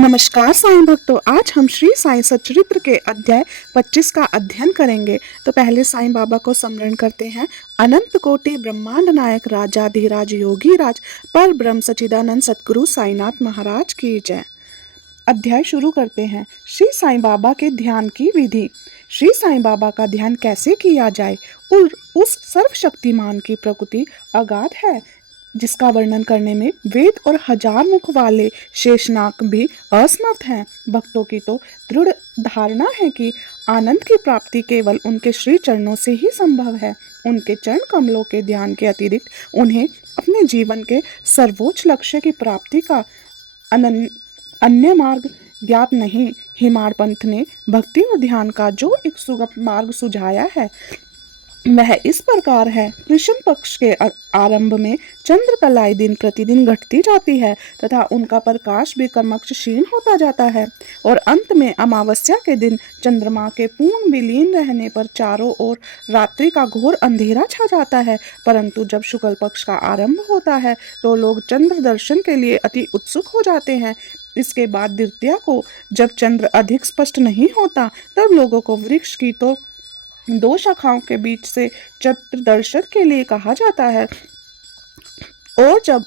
नमस्कार साईं भक्तों, आज हम श्री साईं सच्चरित्र के अध्याय 25 का अध्ययन करेंगे। तो पहले साईं बाबा को स्मरण करते हैं। अनंत कोटि ब्रह्मांड नायक राजाधिराज योगी राज पर ब्रह्म सच्चिदानंद सतगुरु साईनाथ महाराज की जय। अध्याय शुरू करते हैं। श्री साईं बाबा के ध्यान की विधि। श्री साईं बाबा का ध्यान कैसे किया जाए और उस सर्वशक्तिमान की प्रकृति अगाध है जिसका वर्णन करने में वेद और हजार मुख वाले शेषनाग भी असमर्थ हैं। भक्तों की तो दृढ़ धारणा है कि आनंद की प्राप्ति केवल उनके श्री चरणों से ही संभव है। उनके चरण कमलों के ध्यान के अतिरिक्त उन्हें अपने जीवन के सर्वोच्च लक्ष्य की प्राप्ति का अन्य मार्ग ज्ञात नहीं। हिमाड़ पंथ ने भक्ति और ध्यान का जो एक सुगम मार्ग सुझाया है वह इस प्रकार है। कृष्ण पक्ष के आरंभ में चंद्र कलाई दिन प्रतिदिन घटती जाती है तथा उनका प्रकाश भी क्रमश क्षीण होता जाता है और अंत में अमावस्या के दिन चंद्रमा के पूर्ण विलीन रहने पर चारों ओर रात्रि का घोर अंधेरा छा जाता है। परंतु जब शुक्ल पक्ष का आरंभ होता है तो लोग चंद्र दर्शन के लिए अति उत्सुक हो जाते हैं। इसके बाद द्वितीया को जब चंद्र अधिक स्पष्ट नहीं होता तब लोगों को वृक्ष की तो दो शाखाओं के बीच से चंद्र दर्शन के लिए कहा जाता है और जब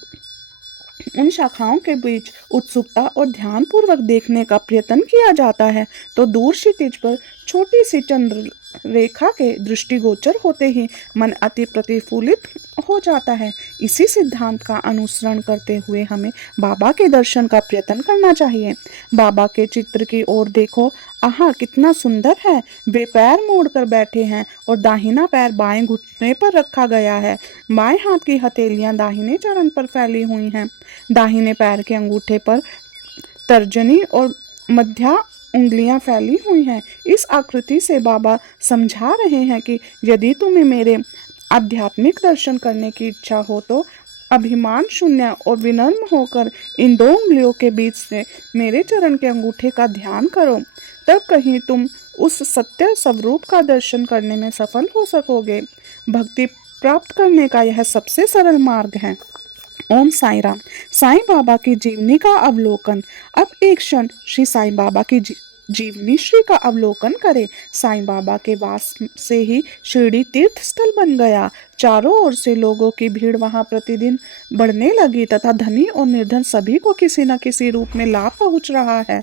उन शाखाओं के बीच उत्सुकता और ध्यान पूर्वक देखने का प्रयत्न किया जाता है तो दूर क्षितिज पर छोटी सी चंद्र रेखा के दृष्टिगोचर होते ही मन अति प्रतिफुल्लित हो जाता है। इसी सिद्धांत का अनुसरण करते हुए हमें बाबा के दर्शन का प्रयत्न करना चाहिए। बाबा के चित्र की ओर देखो, आहा कितना सुंदर है। वे पैर मोड़कर बैठे हैं और दाहिना पैर बाएं घुटने पर रखा गया है। बाएं हाथ की हथेलियां दाहिने चरण पर फैली हुई हैं। दाहिने पैर के अंगूठे पर तर्जनी और मध्या उंगलियां फैली हुई हैं। इस आकृति से बाबा समझा रहे हैं कि यदि तुम्हें मेरे आध्यात्मिक दर्शन करने की इच्छा हो तो अभिमान शून्य और विनम्र होकर इन दो उंगलियों के बीच से मेरे चरण के अंगूठे का ध्यान करो। तब कहीं तुम उस सत्य स्वरूप का दर्शन करने में सफल हो सकोगे। भक्ति प्राप्त करने का यह सबसे सरल मार्ग है। ओम साई राम। साईं बाबा की जीवनी का अवलोकन। अब एक क्षण श्री साईं बाबा की जीवनी श्री का अवलोकन करें। साईं बाबा के वास से ही शिरडी तीर्थ स्थल बन गया। चारों ओर से लोगों की भीड़ वहां प्रतिदिन बढ़ने लगी तथा धनी और निर्धन सभी को किसी न किसी रूप में लाभ पहुंच रहा है।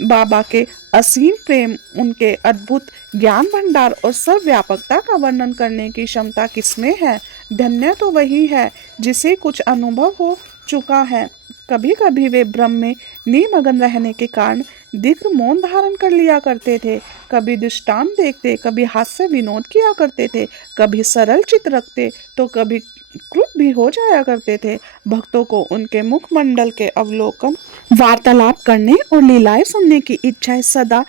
बाबा के असीम प्रेम, उनके अद्भुत ज्ञान भंडार और सर्वव्यापकता का वर्णन करने की क्षमता किसमें है। धन्य तो वही है जिसे कुछ अनुभव हो चुका है। कभी कभी वे भ्रम में निमग्न रहने के कारण दीर्घ मौन धारण कर लिया करते थे। कभी दृष्टांत देखते, कभी हास्य विनोद किया करते थे, कभी सरल चित रखते तो कभी क्रुद्ध भी हो जाया करते थे। भक्तों को उनके मुखमंडल के अवलोकन, वार्तालाप करने और लीलाएं सुनने की इच्छा सदा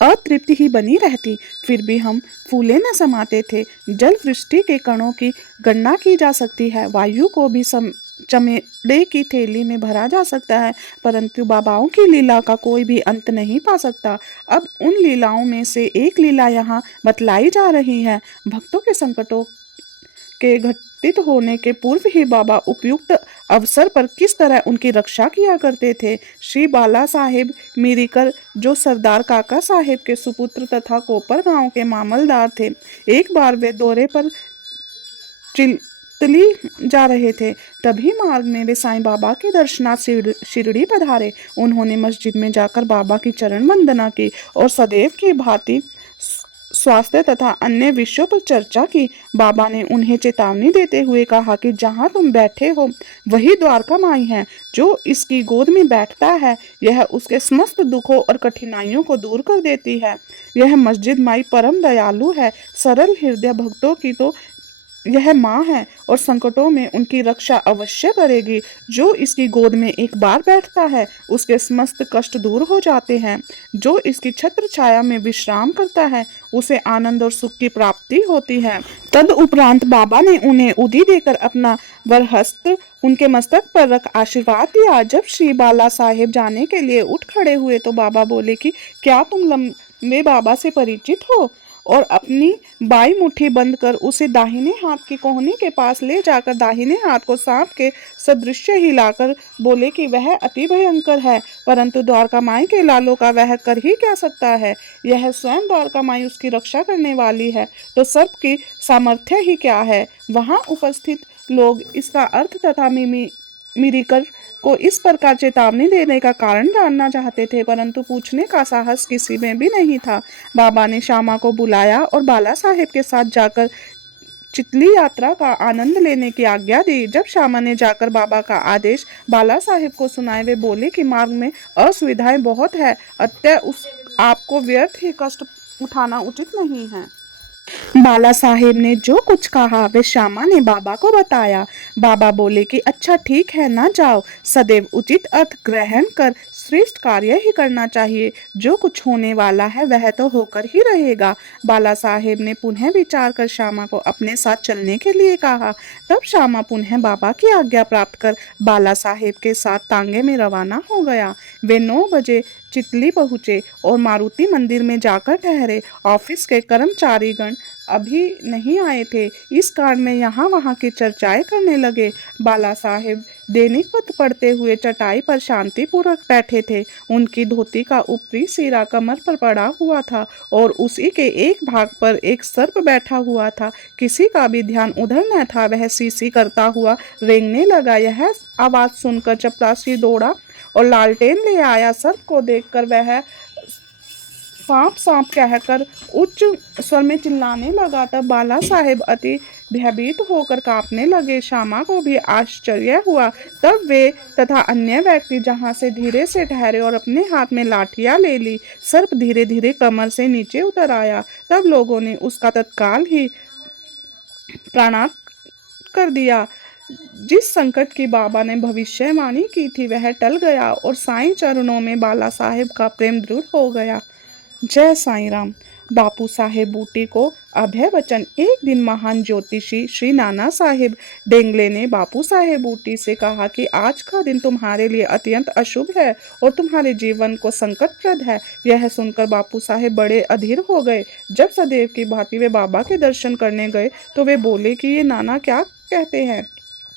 अतृप्ति ही बनी रहती। फिर भी हम फूले न समाते थे। जल वृष्टि के कणों की गणना की जा सकती है, वायु को भी चमेड़े की थैली में भरा जा सकता है, परंतु बाबाओं की लीला का कोई भी अंत नहीं पा सकता। अब उन लीलाओं में से एक लीला यहाँ बतलाई जा रही है। भक्तों के संकटों के घटित होने के पूर्व ही बाबा उपयुक्त अवसर पर किस तरह उनकी रक्षा किया करते थे। श्री बाला साहेब मिरीकर, जो सरदार काका साहेब के सुपुत्र तथा कोपर गांव के मामलदार थे, एक बार वे दौरे पर चिल्तली जा रहे थे। तभी मार्ग में वे साईं बाबा के दर्शनार्थ शिरडी पधारे। उन्होंने मस्जिद में जाकर बाबा की चरण वंदना की और सदैव की भांति स्वास्थ्य तथा अन्य विषयों पर चर्चा की। बाबा ने उन्हें चेतावनी देते हुए कहा कि जहां तुम बैठे हो वही द्वारका माई है। जो इसकी गोद में बैठता है यह उसके समस्त दुखों और कठिनाइयों को दूर कर देती है। यह मस्जिद माई परम दयालु है। सरल हृदय भक्तों की तो यह माँ है और संकटों में उनकी रक्षा अवश्य करेगी। जो इसकी गोद में एक बार बैठता है उसके समस्त कष्ट दूर हो जाते हैं। जो इसकी छत्र छाया में विश्राम करता है उसे आनंद और सुख की प्राप्ति होती है। तद उपरांत बाबा ने उन्हें उदी देकर अपना वरहस्त उनके मस्तक पर रख आशीर्वाद दिया। जब श्री बाला साहेब जाने के लिए उठ खड़े हुए तो बाबा बोले कि क्या तुम लंबे बाबा से परिचित हो? और अपनी बाई मुट्ठी बंद कर उसे दाहिने हाथ की कोहनी के पास ले जाकर दाहिने हाथ को सांप के सदृश हिलाकर बोले कि वह अति भयंकर है, परंतु द्वारका माई के लालों का वह कर ही क्या सकता है। यह स्वयं द्वारका माई उसकी रक्षा करने वाली है, तो सर्प की सामर्थ्य ही क्या है। वहां उपस्थित लोग इसका अर्थ तथा मिरीकर को इस प्रकार चेतावनी देने का कारण जानना चाहते थे, परंतु पूछने का साहस किसी में भी नहीं था। बाबा ने श्यामा को बुलाया और बाला साहेब के साथ जाकर चितली यात्रा का आनंद लेने की आज्ञा दी। जब श्यामा ने जाकर बाबा का आदेश बाला साहेब को सुनाए, वे बोले कि मार्ग में असुविधाएं बहुत है, अतः उस आपको व्यर्थ ही कष्ट उठाना उचित नहीं है। बाला साहेब ने जो कुछ कहा वे श्यामा ने बाबा को बताया। बाबा बोले कि अच्छा ठीक है, ना जाओ, सदैव उचित अर्थ ग्रहण कर श्रेष्ठ कार्य ही करना चाहिए। जो कुछ होने वाला है वह तो होकर ही रहेगा। बाला साहेब ने पुनः विचार कर श्यामा को अपने साथ चलने के लिए कहा। तब श्यामा पुनः बाबा की आज्ञा प्राप्त कर बाला साहेब के साथ तांगे में रवाना हो गया। वे 9 बजे चितली पहुंचे और मारुति मंदिर में जाकर ठहरे। ऑफिस के कर्मचारीगण अभी नहीं आए थे, इस कारण में यहाँ वहाँ की चर्चाएं करने लगे। बाला साहेब दैनिक पत्र पढ़ते हुए चटाई पर शांतिपूर्वक बैठे थे। उनकी धोती का ऊपरी सिरा कमर पर पड़ा हुआ था और उसी के एक भाग पर एक सर्प बैठा हुआ था। किसी का भी ध्यान उधर न था। वह सीसी करता हुआ रेंगने लगा। यह आवाज सुनकर चपरासी दौड़ा और लालटेन ले आया। सर्प को देखकर वह सांप सांप कहकर उच्च स्वर में चिल्लाने लगा। तब बाला साहेब अति भयभीत होकर कांपने लगे। श्यामा को भी आश्चर्य हुआ। तब वे तथा अन्य व्यक्ति जहां से धीरे से ठहरे और अपने हाथ में लाठियां ले ली। सर्प धीरे धीरे कमर से नीचे उतर आया। तब लोगों ने उसका तत्काल ही प्राणात कर दिया। जिस संकट की बाबा ने भविष्यवाणी की थी वह टल गया और साईं चरणों में बाला साहेब का प्रेम दृढ़ हो गया। जय साईं राम। बापू साहेब बूटी को अभय वचन। एक दिन महान ज्योतिषी श्री नाना साहेब डेंगले ने बापू साहेब बूटी से कहा कि आज का दिन तुम्हारे लिए अत्यंत अशुभ है और तुम्हारे जीवन को संकटप्रद है। यह सुनकर बापू साहेब बड़े अधीर हो गए। जब सदैव की भांति वे बाबा के दर्शन करने गए तो वे बोले कि ये नाना क्या कहते हैं,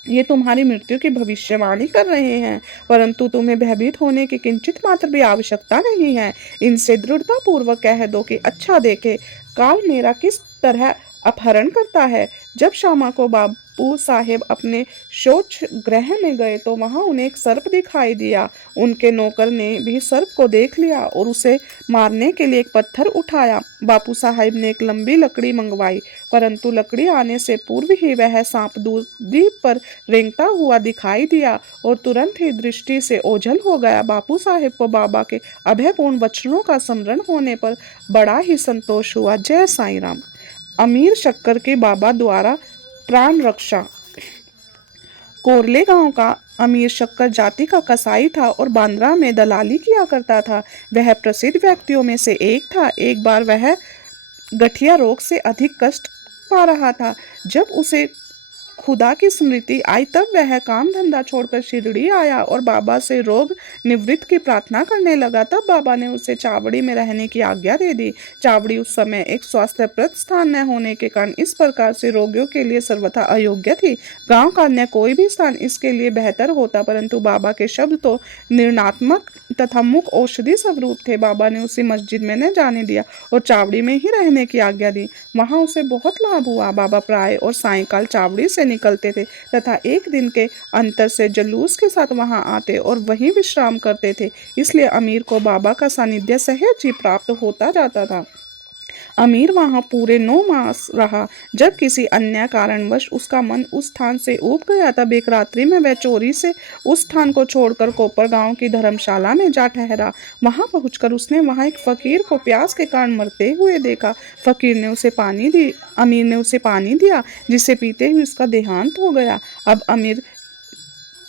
ये तुम्हारी मृत्यु की भविष्यवाणी कर रहे हैं, परंतु तुम्हें भयभीत होने की किंचित मात्र भी आवश्यकता नहीं है। इनसे दृढ़ता पूर्वक कह दो कि अच्छा देखे काल मेरा किस तरह अपहरण करता है। जब श्यामा को बापू साहेब अपने शौच गृह में गए तो वहां उन्हें एक सर्प दिखाई दिया। उनके नौकर ने भी सर्प को देख लिया और उसे मारने के लिए एक पत्थर उठाया। बापू साहेब ने एक लंबी लकड़ी मंगवाई, परंतु लकड़ी आने से पूर्व ही वह सांप दूरी पर रेंगता हुआ दिखाई दिया और तुरंत ही दृष्टि से ओझल हो गया। बापू साहेब को बाबा के अभयपूर्ण वचनों का स्मरण होने पर बड़ा ही संतोष हुआ। जय साईं राम। अमीर शक्कर के बाबा द्वारा प्राण रक्षा। कोरले गांव का अमीर शक्कर जाति का कसाई था और बांद्रा में दलाली किया करता था। वह प्रसिद्ध व्यक्तियों में से एक था। एक बार वह गठिया रोग से अधिक कष्ट पा रहा था। जब उसे खुदा की स्मृति आई तब वह काम धंधा छोड़कर शिरडी आया और बाबा से रोग निवृत्त की प्रार्थना करने लगा। तब बाबा ने उसे चावड़ी में रहने की आज्ञा दे दी। चावड़ी उस समय एक स्वास्थ्यप्रद स्थान न होने के कारण इस प्रकार से रोगियों के लिए सर्वथा अयोग्य थी। गांव का अन्य कोई भी स्थान इसके लिए बेहतर होता, परंतु बाबा के शब्द तो निर्णात्मक तथा मुख औषधि स्वरूप थे। बाबा ने उसे मस्जिद में न जाने दिया और चावड़ी में ही रहने की आज्ञा दी। वहां उसे बहुत लाभ हुआ। बाबा प्राय और सायंकाल चावड़ी से निकलते थे तथा एक दिन के अंतर से जुलूस के साथ वहां आते और वहीं विश्राम करते थे। इसलिए अमीर को बाबा का सानिध्य सहज ही प्राप्त होता जाता था। अमीर वहां पूरे 9 मास रहा। जब किसी अन्य कारणवश उसका मन उस स्थान से ऊब गया तब एक रात्रि में वह चोरी से उस स्थान को छोड़कर कोपर गांव की धर्मशाला में जा ठहरा। वहां पहुंचकर उसने वहां एक फकीर को प्यास के कारण मरते हुए देखा। फकीर ने उसे पानी दी। अमीर ने उसे पानी दिया, जिसे पीते ही उसका देहांत हो गया। अब अमीर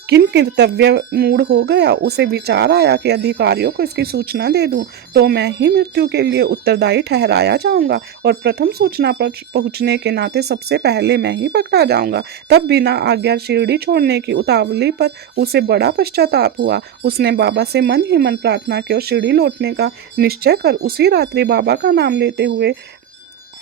किन कर्तव्य मूड हो गया। उसे विचार आया कि अधिकारियों को इसकी सूचना दे दूं तो मैं ही मृत्यु के लिए उत्तरदायी ठहराया जाऊंगा और प्रथम सूचना पहुंचने के नाते सबसे पहले मैं ही पकड़ा जाऊंगा। तब बिना आज्ञा शिरडी छोड़ने की उतावली पर उसे बड़ा पश्चाताप हुआ। उसने बाबा से मन ही मन प्रार्थना की और शिरडी लौटने का निश्चय कर उसी रात्रि बाबा का नाम लेते हुए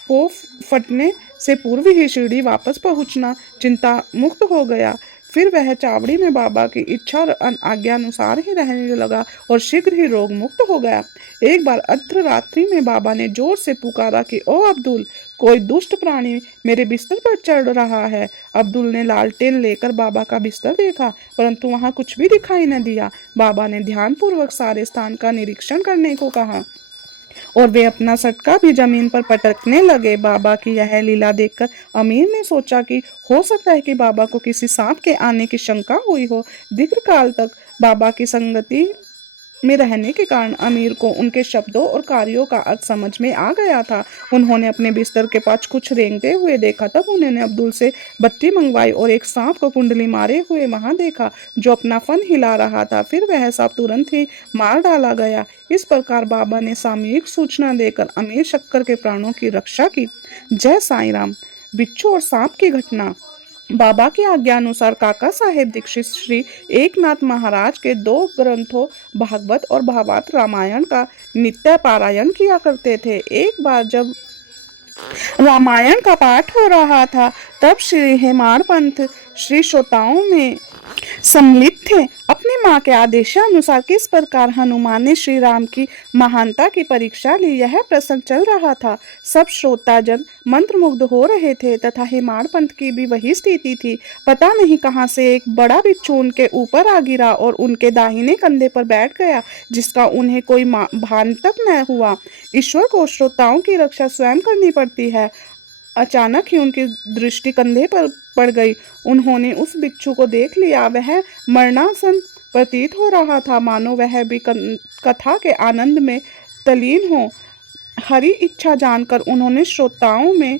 को फटने से पूर्व ही शिरडी वापस पहुंचना चिंता मुक्त हो गया। फिर वह चावड़ी में बाबा की इच्छा और आज्ञा अनुसार ही रहने लगा और शीघ्र ही रोग मुक्त हो गया। एक बार अर्धरात्रि में बाबा ने जोर से पुकारा कि ओ अब्दुल, कोई दुष्ट प्राणी मेरे बिस्तर पर चढ़ रहा है। अब्दुल ने लालटेन लेकर बाबा का बिस्तर देखा, परंतु वहां कुछ भी दिखाई न दिया। बाबा ने ध्यानपूर्वक सारे स्थान का निरीक्षण करने को कहा और वे अपना सटका भी जमीन पर पटकने लगे। बाबा की यह लीला देखकर अमीर ने सोचा कि हो सकता है कि बाबा को किसी सांप के आने की शंका हुई हो। दीर्घकाल तक बाबा की संगति में रहने के कारण अमीर को उनके शब्दों और कार्यों का अर्थ समझ में आ गया था। उन्होंने अपने बिस्तर के पास कुछ रेंगते हुए देखा। तब उन्होंने अब्दुल से बत्ती मंगवाई और एक सांप को कुंडली मारे हुए वहां देखा, जो अपना फन हिला रहा था। फिर वह सांप तुरंत ही मार डाला गया। इस प्रकार बाबा ने सामयिक सूचना देकर अमीर शक्कर के प्राणों की रक्षा की। जय साईं राम। बिच्छू और सांप की घटना। बाबा की आज्ञा अनुसार काका साहेब दीक्षित श्री एकनाथ महाराज के 2 ग्रंथों भागवत और भावार्थ रामायण का नित्य पारायण किया करते थे। एक बार जब रामायण का पाठ हो रहा था, तब श्री हेमाड़ पंथ श्री श्रोताओं में सम्मिलित थे। अपनी माँ के आदेशानुसार किस प्रकार हनुमान ने श्री राम की महानता की परीक्षा ली, यह प्रसंग चल रहा था। सब श्रोताजन मंत्रमुग्ध हो रहे थे तथा हेमाड़ पंथ की भी वही स्थिति थी। पता नहीं कहां से एक बड़ा बिच्छू उनके ऊपर आ गिरा और उनके दाहिने कंधे पर बैठ गया, जिसका उन्हें कोई भान तक न हुआ। ईश्वर को श्रोताओं की रक्षा स्वयं करनी पड़ती है। अचानक ही उनकी दृष्टि कंधे पर पड़ गई। उन्होंने उस बिच्छू को देख लिया। वह मरणासन प्रतीत हो रहा था, मानो वह भी कथा के आनंद में तल्लीन हो। हरि इच्छा जानकर उन्होंने श्रोताओं में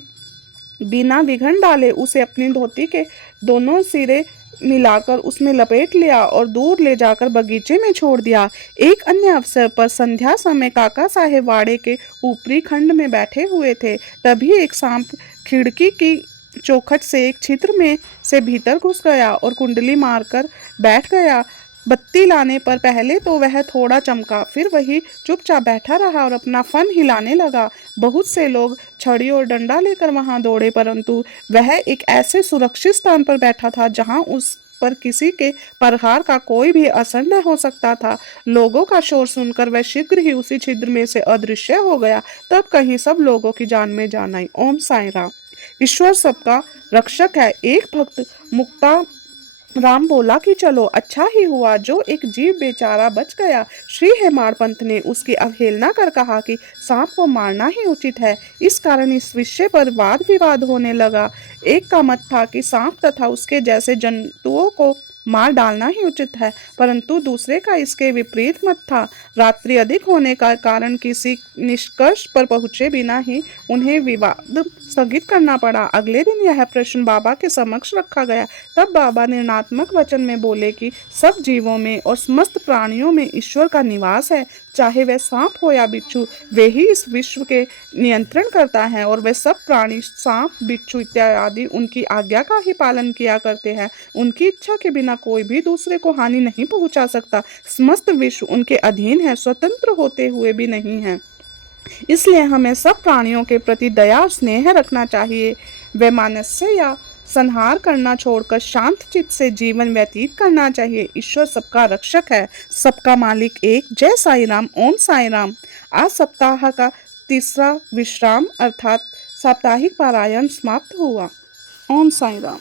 बिना विघ्न डाले उसे अपनी धोती के दोनों सिरे मिलाकर उसमें लपेट लिया और दूर ले जाकर बगीचे में छोड़ दिया। एक अन्य अवसर पर संध्या समय काका साहेब वाड़े के ऊपरी खंड में बैठे हुए थे। तभी एक सांप खिड़की की चौखट से एक छिद्र में से भीतर घुस गया और कुंडली मारकर बैठ गया। बत्ती लाने पर पहले तो वह थोड़ा चमका, फिर वही चुपचाप बैठा रहा और अपना फन हिलाने लगा। बहुत से लोग छड़ी और डंडा लेकर वहां दौड़े, परंतु वह एक ऐसे सुरक्षित स्थान पर बैठा था जहां उस पर किसी के प्रहार का कोई भी असर न हो सकता था। लोगों का शोर सुनकर वह शीघ्र ही उसी छिद्र में से अदृश्य हो गया। तब कहीं सब लोगों की जान में जान आई। ओम साईं राम। ईश्वर सबका रक्षक है। एक भक्त मुक्ता राम बोला कि चलो, अच्छा ही हुआ जो एक जीव बेचारा बच गया। श्री हेमाड़ पंथ ने उसकी अवहेलना कर कहा कि सांप को मारना ही उचित है। इस कारण इस विषय पर वाद विवाद होने लगा। एक का मत था कि सांप तथा उसके जैसे जंतुओं को मार डालना ही उचित है, परंतु दूसरे का इसके विपरीत मत था। रात्रि अधिक होने का कारण किसी निष्कर्ष पर पहुंचे बिना ही उन्हें विवाद स्थगित करना पड़ा। अगले दिन यह प्रश्न बाबा के समक्ष रखा गया। तब बाबा निर्णात्मक वचन में बोले कि सब जीवों में और समस्त प्राणियों में ईश्वर का निवास है। चाहे वह सांप हो या बिच्छू, वे ही इस विश्व के नियंत्रण करता है और वे सब प्राणी सांप, बिच्छू इत्यादि उनकी आज्ञा का ही पालन किया करते हैं। उनकी इच्छा के बिना कोई भी दूसरे को हानि नहीं पहुंचा सकता। समस्त विश्व उनके अधीन है, स्वतंत्र होते हुए भी नहीं है। इसलिए हमें सब प्राणियों के प्रति दया और स्नेह रखना चाहिए। वैमनस्य या संहार करना छोड़कर शांत चित्त से जीवन व्यतीत करना चाहिए। ईश्वर सबका रक्षक है, सबका मालिक एक। जय साईं राम। ओम साईं राम। आज सप्ताह का तीसरा विश्राम अर्थात साप्ताहिक पारायण समाप्त हुआ। ओम साईं राम।